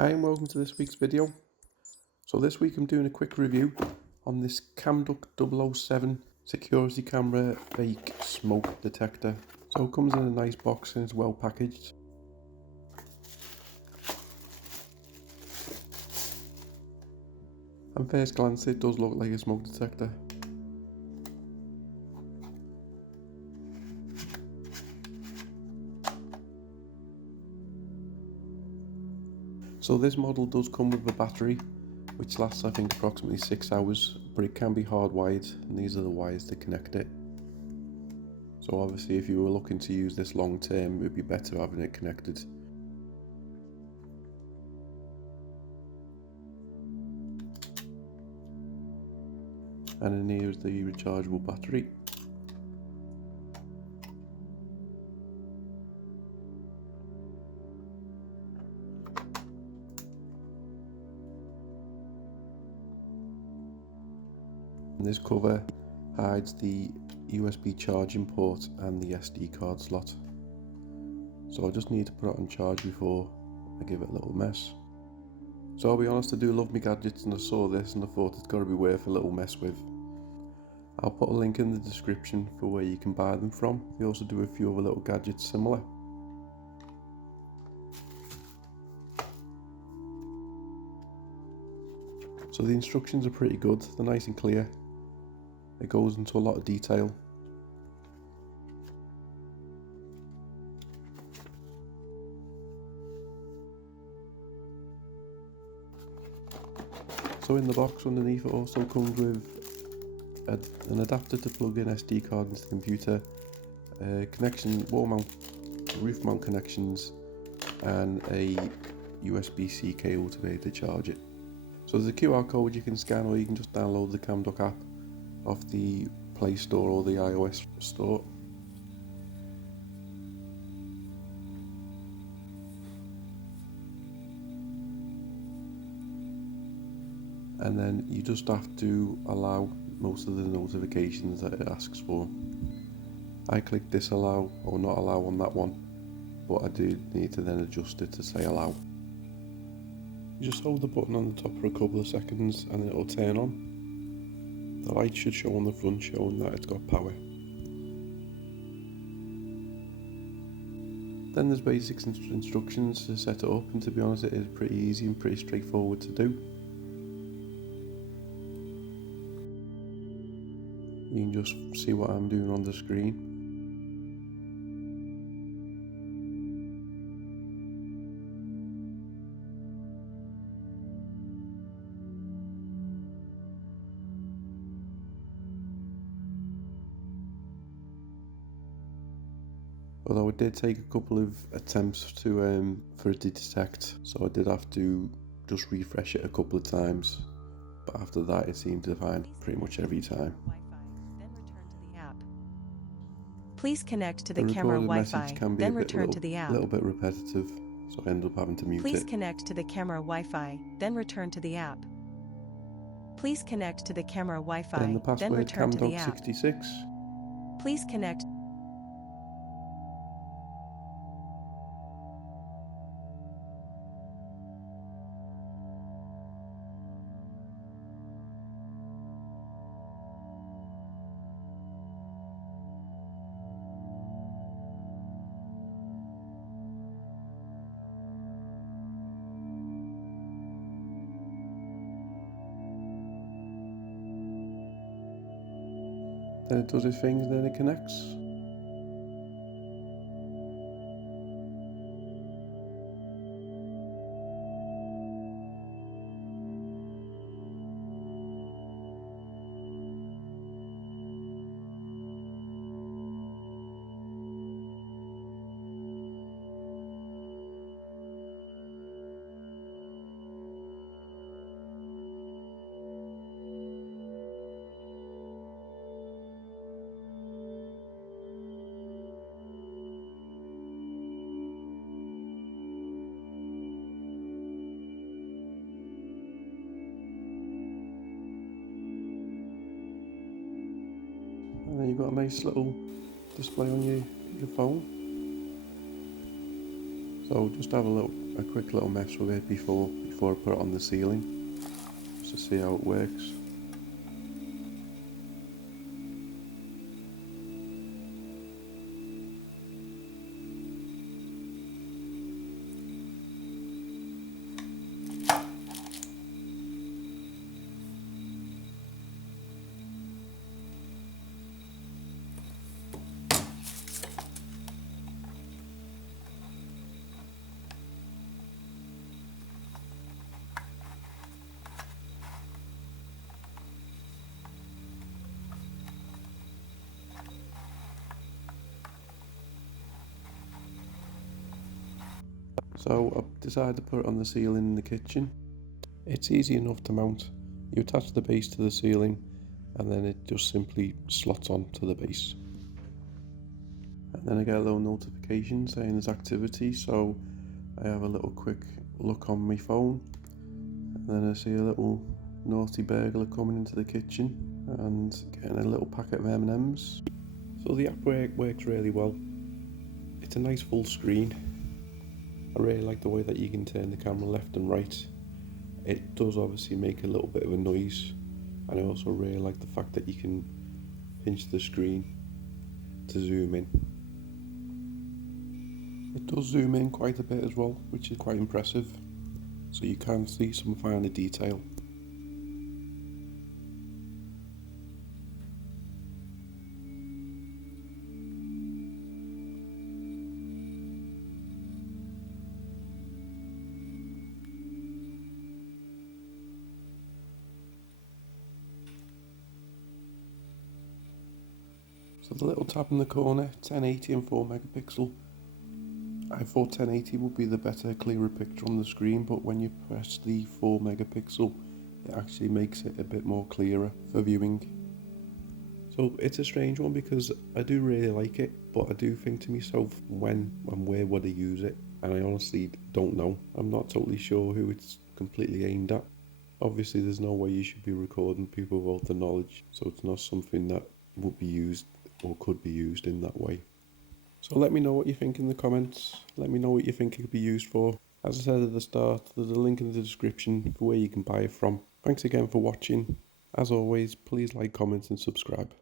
Hi and welcome to this week's video. So this week I'm doing a quick review on this CamDuck 007 security camera fake smoke detector. So it comes in a nice box and it's well packaged. At first glance it does look like a smoke detector. So this model does come with a battery which lasts I think approximately 6 hours, but it can be hardwired and these are the wires to connect it. So obviously if you were looking to use this long term it would be better having it connected. And in here is the rechargeable battery. And this cover hides the USB charging port and the SD card slot. So I just need to put it on charge before I give it a little mess. So I'll be honest, I do love my gadgets and I saw this and I thought it's got to be worth a little mess with. I'll put a link in the description for where you can buy them from. They also do a few other little gadgets similar. So the instructions are pretty good, they're nice and clear. It goes into a lot of detail. So in the box underneath it also comes with an adapter to plug in SD card into the computer, connection, wall mount, roof mount connections, and a USB-C cable to be able to charge it. So there's a QR code you can scan, or you can just download the CamDuck app off the Play Store or the iOS store. And then you just have to allow most of the notifications that it asks for. I click disallow or not allow on that one, but I do need to then adjust it to say allow. You just hold the button on the top for a couple of seconds and it will turn on. The light should show on the front showing that it's got power. Then there's basic instructions to set it up, and to be honest it is pretty easy and pretty straightforward to do. You can just see what I'm doing on the screen. Although it did take a couple of attempts to for it to detect, so I did have to just refresh it a couple of times, but after that it seemed to find pretty much every time. Please connect to the The camera recorded Wi-Fi, message can be then a return to the app. little bit repetitive, so I end up having to mute Please it. connect to the camera Wi-Fi, then return to the app. Please connect to the camera Wi-Fi, Then the then password return to the app. CamDuck66. Please connect. Then it does its thing and then it connects. And then you've got a nice little display on your phone. So just have a a quick little mess with it before I put it on the ceiling, just to see how it works. So I've decided to put it on the ceiling in the kitchen. It's easy enough to mount. You attach the base to the ceiling and then it just simply slots onto the base. And then I get a little notification saying there's activity, so I have a little quick look on my phone and then I see a little naughty burglar coming into the kitchen and getting a little packet of M&Ms. So the app works really well. It's a nice full screen. I really like the way that you can turn the camera left and right. It does obviously make a little bit of a noise, and I also really like the fact that you can pinch the screen to zoom in. It does zoom in quite a bit as well, which is quite impressive, so you can see some finer detail. So the little tab in the corner, 1080 and 4 megapixel. I thought 1080 would be the better, clearer picture on the screen, but when you press the 4 megapixel, it actually makes it a bit more clearer for viewing. So it's a strange one because I do really like it, but I do think to myself, when and where would I use it? And I honestly don't know. I'm not totally sure who it's completely aimed at. Obviously there's no way you should be recording people without the knowledge, so it's not something that would be used or could be used in that way. So let me know what you think in the comments. Let me know what you think it could be used for. As I said at the start, there's a link in the description for where you can buy it from. Thanks again for watching. As always, please like, comment and subscribe.